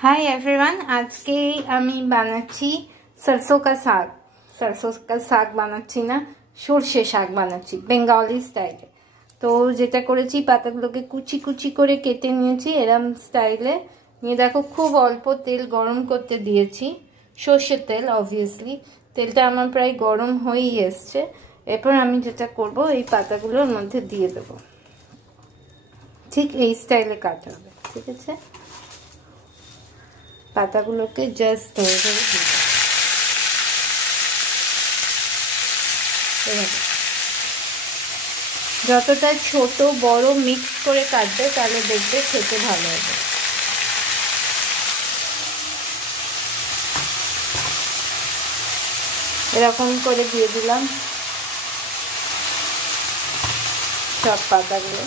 Hi everyone, आज के আমি বানাচ্ছি सरसों का साग বানাচ্ছি না, সরষে শাক বানাচ্ছি বেঙ্গলি স্টাইলে। তো যেটা করেছি পাতাগুলোকে কুচি কুচি করে কেটে নিয়েছি এরকম স্টাইলে নিয়ে দেখো খুব অল্প তেল গরম করতে দিয়েছি, সরষের তেল। অবভিয়াসলি তেলটা আমার প্রায় গরম হয়েই এসছে। এরপর আমি যেটা করব এই পাতাগুলোর মধ্যে দিয়ে দেব, ঠিক এই স্টাইলে কাটা হবে। ঠিক আছে, পাতাগুলোকে জাস্ট ধরে ধরে দিয়ে যতটা ছোট বড় মিক্স করে কাটবে তাহলে দেখবে খেতে ভালো হবে। এরকম করে দিয়ে দিলাম সব পাতাগুলো।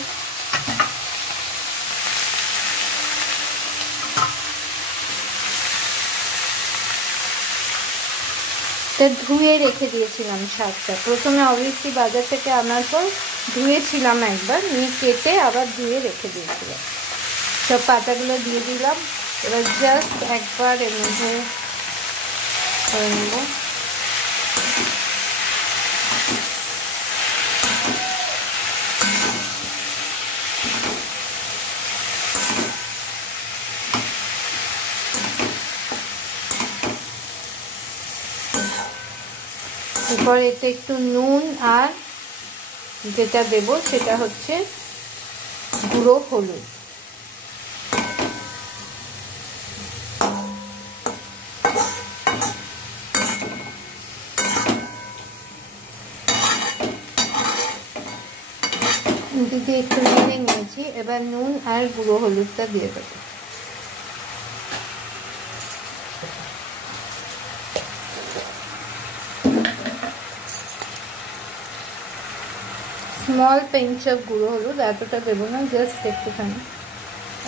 ধুয়ে রেখে দিয়েছিলাম শাকটা, প্রথমে অবভিয়াসলি বাজার থেকে আনার পর ধুয়েছিলাম একবার, নিয়ে কেটে আবার ধুয়ে রেখে দিয়েছিলাম। সব পাতাগুলো দিয়ে দিলাম। এবার জাস্ট একবার এর মধ্যে করে নেব। এরপর এতে একটু নুন আর যেটা দেব সেটা হচ্ছে গুঁড়ো হলুদ। দিদি একটু নেড়ে নিয়েছি, এবার নুন আর গুঁড়ো হলুদটা দিয়ে দেবো। স্মল পিঞ্চ অফ গুঁড়ো হলুদ, এতটা দেবো না, জাস্ট একটুখানি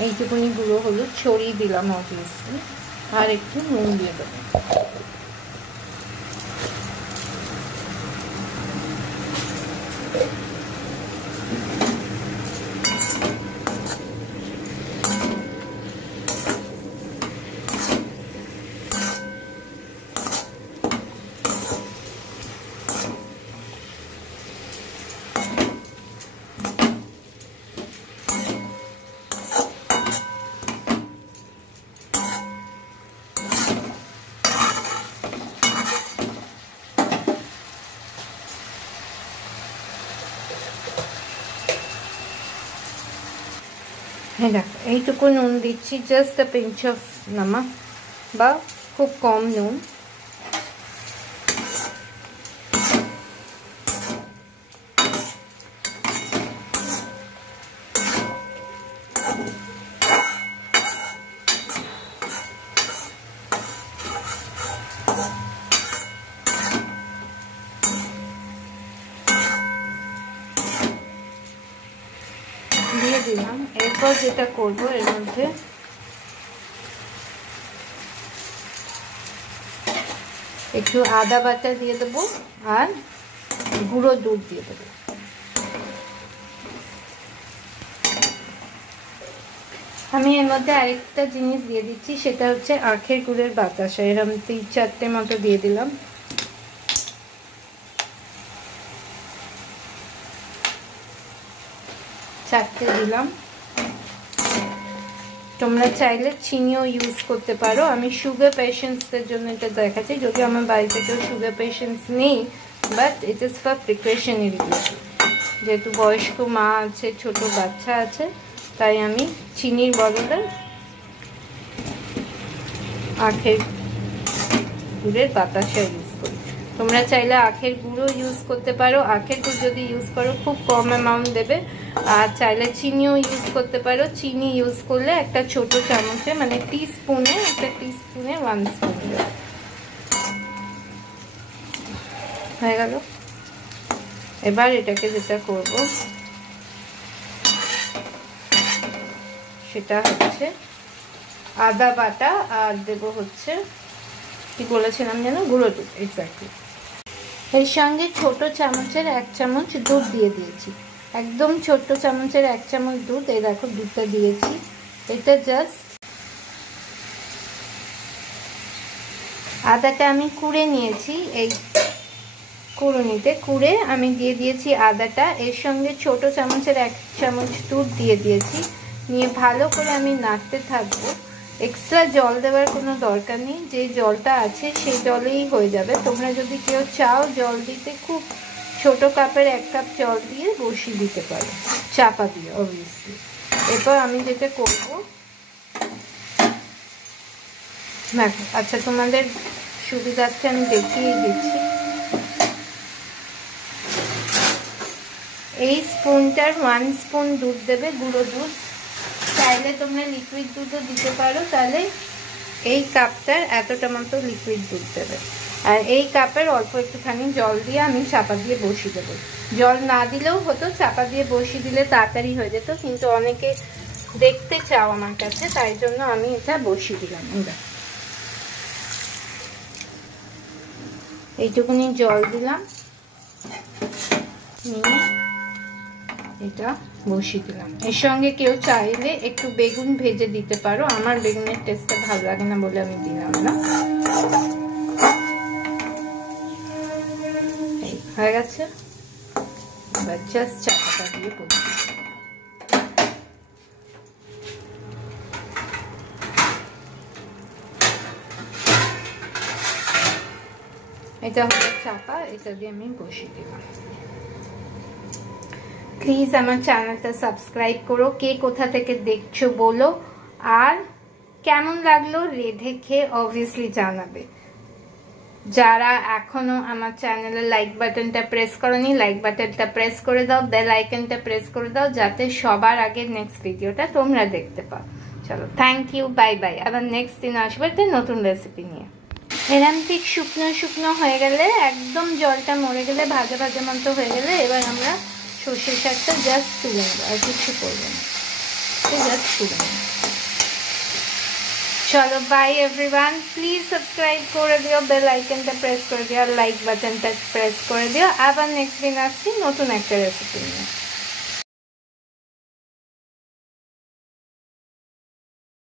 এইটুকুনি গুঁড়ো হলুদ ছড়িয়ে দিলাম অবভিয়াসলি। আর একটু নুন দিয়ে দেবো। হ্যাঁ দেখো এইটুকু নুন দিচ্ছি, জাস্ট আ পিঞ্চ অফ নমক বা খুব কম নুন। দিয়ে দিলাম। এরপর যেটা করব এর মধ্যে একটু আদা বাটা দিয়ে দেবো আর গুঁড়ো দুধ দিয়ে দেবো। আমি এর মধ্যে আরেকটা জিনিস দিয়ে দিচ্ছি, সেটা হচ্ছে আখের গুড়ের বাতাসা। এরকম 3-4টে মতো দিয়ে দিলাম। চারটে দিলাম। তোমরা চাইলে চিনিও ইউজ করতে পারো। আমি সুগার পেশেন্টসদের জন্য এটা দেখাচ্ছি, যদিও আমার বাড়িতে কেউ সুগার পেশেন্টস নেই, but it is for precautionary basis. যেহেতু বয়স্ক মা আছে, ছোট বাচ্চা আছে, তাই আমি চিনির বদলে আখের গুড়ের বাতাসা ইউজ করি। তোমরা চাইলে আখের গুঁড়ো ইউজ করতে পারো। আখের গুড় যদি ইউজ করো খুব কম অ্যামাউন্ট দেবে। আর চাইলে চিনিও ইউজ করতে পারো। চিনি ইউজ করলে একটা ছোট চামচে, মানে একটা টিস্পুনে 1 স্পুন দেবে। হয়ে গেল। এবার এটাকে যেটা করব সেটা হচ্ছে আদা বাটা আর দেব হচ্ছে কি বলেছিলাম যেন, গুঁড়ো দুধ। এক্স্যাক্টলি এর সঙ্গে ছোট চামচের 1 চামচ দুধ দিয়ে দিয়েছি। একদম ছোট্ট চামচের 1 চামচ দুধ। এই দেখো দুধটা দিয়েছি। এটা জাস্ট আদাটা আমি কুড়ে নিয়েছি, এই কুড়ুনিতে কুড়ে আমি দিয়ে দিয়েছি আদাটা। এর সঙ্গে ছোট চামচের 1 চামচ দুধ দিয়ে দিয়েছি। নিয়ে ভালো করে আমি নাড়তে থাকবো। এক্সট্রা জল দেওয়ার কোনো দরকার নেই, যে জলটা আছে সেই জলেই হয়ে যাবে। তোমরা যদি কেউ চাও জল দিতে, খুব ছোট কাপের 1 কাপ জল দিয়ে বসিয়ে দিতে পারো, চাপা দিয়ে অবভিয়াসলি। এরপর আমি যেটা করবো, দেখো, আচ্ছা তোমাদের সুবিধার্থে আমি দেখিয়ে দিচ্ছি। এই স্পুনটার 1 স্পুন দুধ দেবে, গুঁড়ো দুধ। চাইলে তোমরা লিকুইড দুধও দিতে পারো, তাহলে এই কাপটার এতটা মতো লিকুইড দুধ দেবে। আর এই কাপের অল্প একটুখানি জল দিয়ে আমি চাপা দিয়ে বসিয়ে দেবো। জল না দিলেও হতো, চাপা দিয়ে বসিয়ে দিলে তাড়াতাড়ি হয়ে যেত, কিন্তু অনেকে দেখতে চাও আমার কাছে, তাই জন্য আমি এটা বসিয়ে দিলাম। এইটুকুনি জল দিলাম, নিয়ে এটা বসিয়ে দিলাম। এর সঙ্গে কেউ চাইলে একটু বেগুন ভেজে দিতে পারো, আমার বেগুনের টেস্টটা ভালো লাগে না বলে আমি দিলাম না। এই হয়ে গেছে, এবার জাস্ট চাপাটা দিয়ে বসিয়ে দিলাম। এটা হলো চাপা, এটা দিয়ে আমি বসিয়ে দিলাম। প্লিজ আমার চ্যানেলটা সাবস্ক্রাইব করো, কে কোথা থেকে দেখছো বলো, আর কেমন লাগলো রেঁধে খেয়ে অবভিয়াসলি জানাবে। যারা এখনো আমার চ্যানেলে লাইক বাটনটা প্রেস করনি, লাইক বাটনটা প্রেস করে দাও, বেল আইকনটা প্রেস করে দাও, যাতে সবার আগে নেক্সট ভিডিওটা তোমরা দেখতে পাও। চলো, থ্যাংক ইউ, বাই বাই। আবার নেক্সট দিন আসবো একটা নতুন রেসিপি নিয়ে। এরম ঠিক শুকনো শুকনো হয়ে গেলে, একদম জলটা মরে গেলে, ভাজা ভাজা মতো হয়ে গেলে, এবার আমরা সর্ষের শাকটা জাস্ট তুলে নেবো, আর কিছু করবো না, জাস্ট তুলে নেবো। চলো, বাই এভরিওয়ান। প্লিজ সাবস্ক্রাইব করে দিও, বেল আইকনটা প্রেস করে দিও, আর লাইক বাটনটা প্রেস করে দিও। আবার নেক্সট দিন আসছি নতুন একটা রেসিপি নিয়ে।